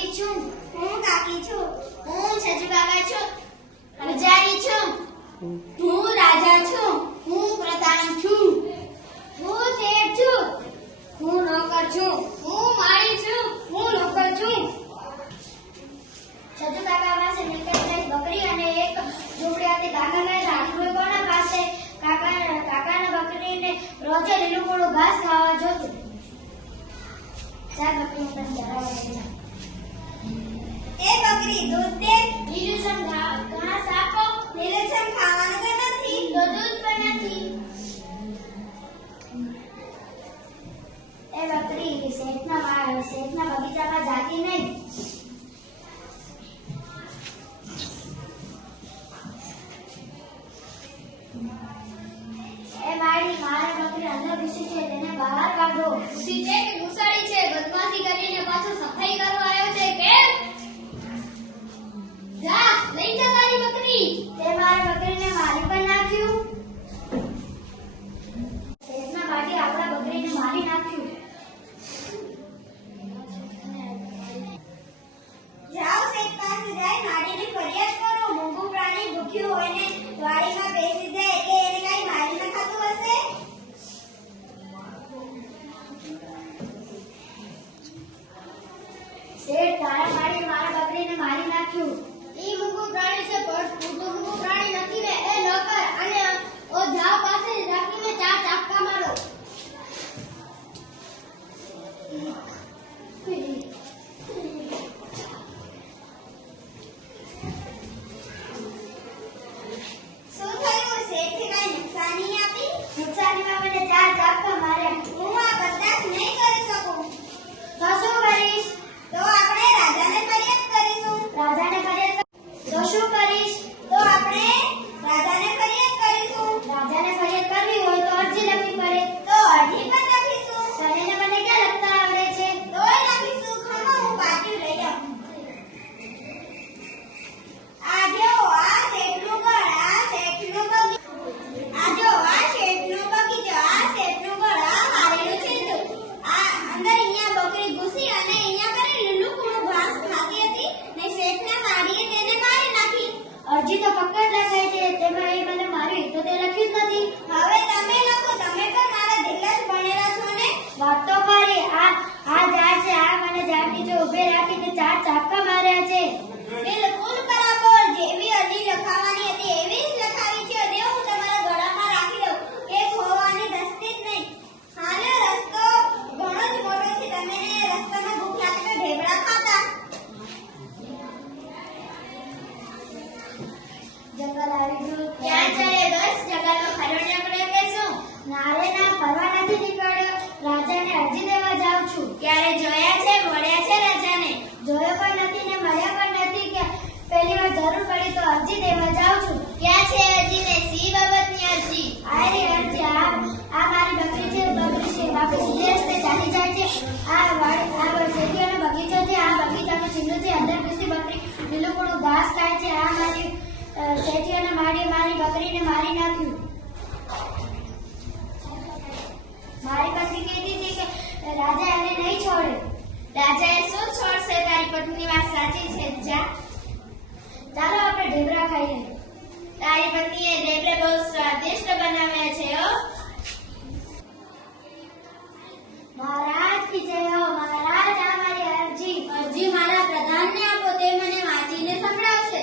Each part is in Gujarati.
કાકી છું. હું કાકી છું. હું છજુ કાકા છું. પૂજારી છું. હું રાજા છું. હું પ્રધાન છું. હું શેઠ છું. હું નોકર છું. હું માળી છું. હું નોકર છું. છજુ કાકા પાસે મિલકત બકરી અને એક ઝૂંપડી હતી. કાકા કહે આટલું કોના પાસે? કાકાના બકરીને રોજે લીલું કોળું ઘાસ ખાવા જોતું. ચાર બકરી તને ચરાવવા. એ બકરી દૂધ દે. લીલુંછમ ઘાસ આપો. લીલુંછમ ખાવાનું તો નથી, તો દૂધ પણ નથી. એ બકરી શેઠના બગીચામાં જાતી નહીં. એ મારી મારા બકરી અંદર ઘૂસી છે, તેને બહાર કાઢો. ઘૂસી છે કે ઘૂસાડી છે? બદમાશી કરીને પાછો સફાઈ કરવા આવ્યો છે કે? જા લઈ જા તારી બકરી. તે મારી બકરીને મારી પણ નાખ્યું. શેઠના બાટી આપણા બકરીને મારી નાખ્યું. જાઓ શેઠ પાસે જાય મારીને ફરિયાદ કરો. મોંઘું પ્રાણી ભૂખ્યું હોય ને વાડીમાં બેસી જાય એટલે એને કઈ મારી ન ખાતું હશે? શેઠ તારા મારી મારા બકરીને મારી નાખ્યું. ઈ મોંઘું પ્રાણી છે પણ તું તો મોંઘું પ્રાણી નથી ને. એ નોકર અને ઓ જાવ પાસે રાખીને ચાર ચાપકા મારો. શું થયું? શેઠે કઈ નુકસાની આપી? નુકસાનીમાં મને ચાર ચાપકા માર્યા. હું આ બર્દાશ્ત નહીં કરી શકું. તો શું કરીશ? તો આપણે રાજાને ફરિયાદ કરીશું. રાજાને ફરિયાદ તો શું કરીશ? તો આપણે રાજાને ફરિયાદ કરીશું. રાજાને ફરિયાદ કરવી હોય તો અરજી લખવી પડે. તો અરજી પણ લખીશું. તને ને મને ક્યાં લખતા આવડે છે? તોય લખીશું. ખમો હું પાટિયું લઈ આવું. આ જો આ શેઠનું ઘર, આ શેઠનું બગીચો. આ જો આ શેઠનું બગીચો, આ શેઠનું ઘર, આ મારેલું છેડું. આ અંદર અહીંયા બકરી ઘૂસી અને અહીંયા પર લીલું કૂણું ઘાસ ખાતી હતી ને શેઠના મારીએ તેને મારી નાખી. અરજી તો ફક્ત લખાય છે, તેમાં એ મને મારી તો તે લખ્યું જ નથી. હવે તમે લખો. તમે પણ મારા જેટલા જ ભણેલા છો ને. વાત તો ખરી. આ ઝાડ છે, આ મને ઝાડ નીચે ઉભે રાખીને ચાર ચાપકા માર્યા છે. બિલકુલ બરાબર. જેવી અરજી લખાવાની હતી એવી જ લખાવી છે. અને હું તમારા ગળામાં રાખી દઉં. એ ખોવાની દસ્તી જ નહીં. હાલે રસ્તો ઘણો જ મોટો છે. તમે રસ્તામાં ભૂખ લાગે તો ઢેબરા ખાતા. જંગલ આવી ગયું. ક્યાં ચાલે બસ? જંગલમાં ફરવા નીકળ્યો કે શું? નારે ના, ફરવા નથી નીકળ્યો. રાજાને અરજી દેવા જાઉં છું. ક્યારે જોયા છે? મળ્યા છે રાજાને? જોયો પણ નથી ને મળ્યા પણ નથી. કે પહેલી વાર જરૂર પડી તો અરજી દેવા જાઉં છું. ક્યાં છે અરજી ને સી બાબતની અરજી? આ રે અરજી. આ મારી બકરી છે. બાપી સીધે રસ્તે ચાલી જાય છે. આ શેઠિયાનો બગીચો છે. આ બગીચાનું ચિહ્ન છે. અંદર ઘૂસી બકરી લીલું કૂણું ઘાસ ખાય છે. આ મારી શેઠિયાના માળીએ મારી બકરીને મારી નાખ્યું. મારી પત્ની કહેતી હતી કે રાજા એને નહીં છોડે. રાજાએ શું છોડશે? તારી પત્ની વાત સાચી છે. જા ચાલો આપણે ઢેબરા ખાઈ લઈએ. તારી પત્નીએ ઢેબરા બહુ સ્વાદિષ્ટ બનાવ્યા છે. મહારાજ કી જય હો. મહારાજ આ મારી અરજી મારા પ્રધાનને આપો. તે મને વાંચીને સંભળાવશે.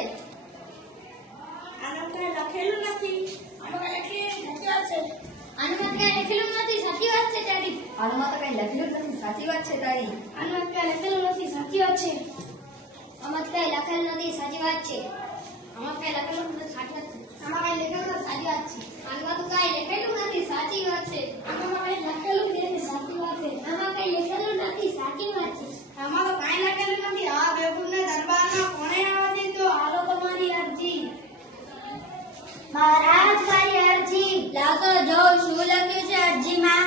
આનું કઈ લખેલું નથી. આનું કઈ લખેલું નથી. સાચી વાત છે તારી. આમાં તો કઈ લખેલું નથી. સાચી વાત છે તારી. આનું કઈ લખેલું નથી. સાચી વાત છે. આમાં કઈ લખેલું નથી. સાચી વાત છે. આમાં કઈ લખેલું નથી. સાચી વાત છે. આમાં કઈ લખેલું નથી. સાચી વાત છે. આમાં તો કઈ લખેલું નથી. સાચી વાત છે. આમાં કઈ લખેલું નથી. સાચી વાત છે. આમાં કઈ લખેલું નથી. સાચી વાત છે. આમાં તો કઈ લખેલું નથી. આ બેગુને દરબારમાં કોણે આવવા દીધો? હાલો તમારી અરજી. મહારાજ મારી અરજી. લાગો જો શું લખ્યું છે અરજીમાં.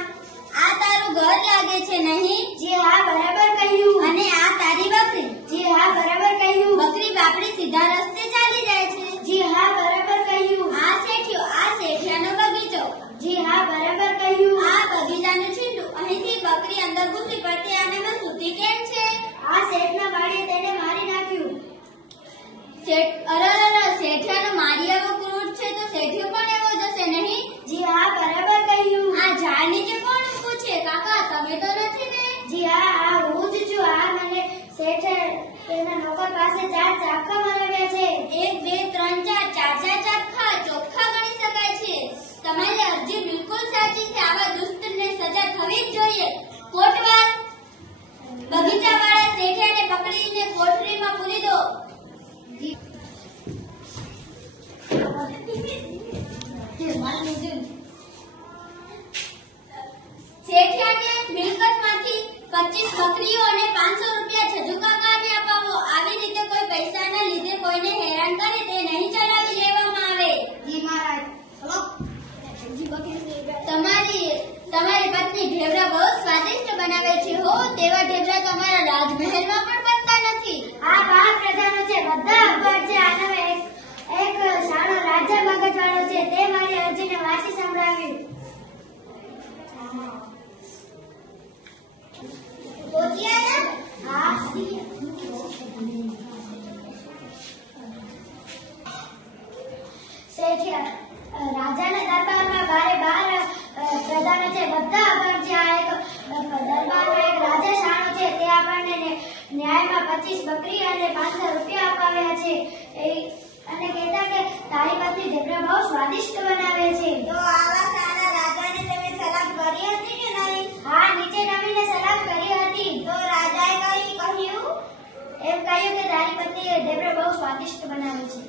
આ તારું ઘર લાગે છે નહીં? જી હા, બરાબર કહ્યું. અને આ તારી બકરી? જી હા, બરાબર કહ્યું. બકરી બાપડી સીધા રસ્તે ચાલી જાય છે. જી હા, બરાબર કહ્યું. આ શેઠિયાનો બગીચો? જી હા, બરાબર કહ્યું. આ બગીચાનું છીંડું. અહીંથી બકરી અંદર ઘૂસી પડતી અને મેં સુધી કે કોઠરીમાં પૂરી દો. શેઠિયાને મિલકતમાંથી 25 બકરીઓ અને 500 રૂપિયા છજુકાકાને અપાવો. આવી રીતે કોઈ પૈસાના લીધે કોઈને હેરાન કરે તે નહીં ચલાવી લેવામાં આવે. જી મહારાજ. તમારી પત્ની ઢેબરા બહુ સ્વાદિષ્ટ બનાવે છે હો. તેવા ઢેબરા તો અમારા રાજમહેલમાં પણ બનતા નથી. આ 5 પ્રજાનો છે, બધા અખબાર છે. આનો એક સાણો રાજા મગજવાળો છે, તે મારી અરજીને વાંચી સંભળાવ્યું. હા. શેઠિયા, રાજાના દરબારમાં બારે 12 પ્રધાનો છે, બધા અખબાર છે. આ એક દરબારમાં એક રાજા સાણો છે, તે આપણને ન્યાયમાં 25 બકરી અને 500 રૂપિયા અપાવ્યા છે. અને કહેતા કે તારી પત્ની ઢેબરા બહુ સ્વાદિષ્ટ બનાવે છે. તો આવા સારા રાજાને તમે સલામ કરી હતી કે નહીં? હા, નીચે નમીને સલામ કરી હતી. તો રાજાએ કહ્યું કે તારી પત્ની ઢેબરા બહુ સ્વાદિષ્ટ બનાવે છે.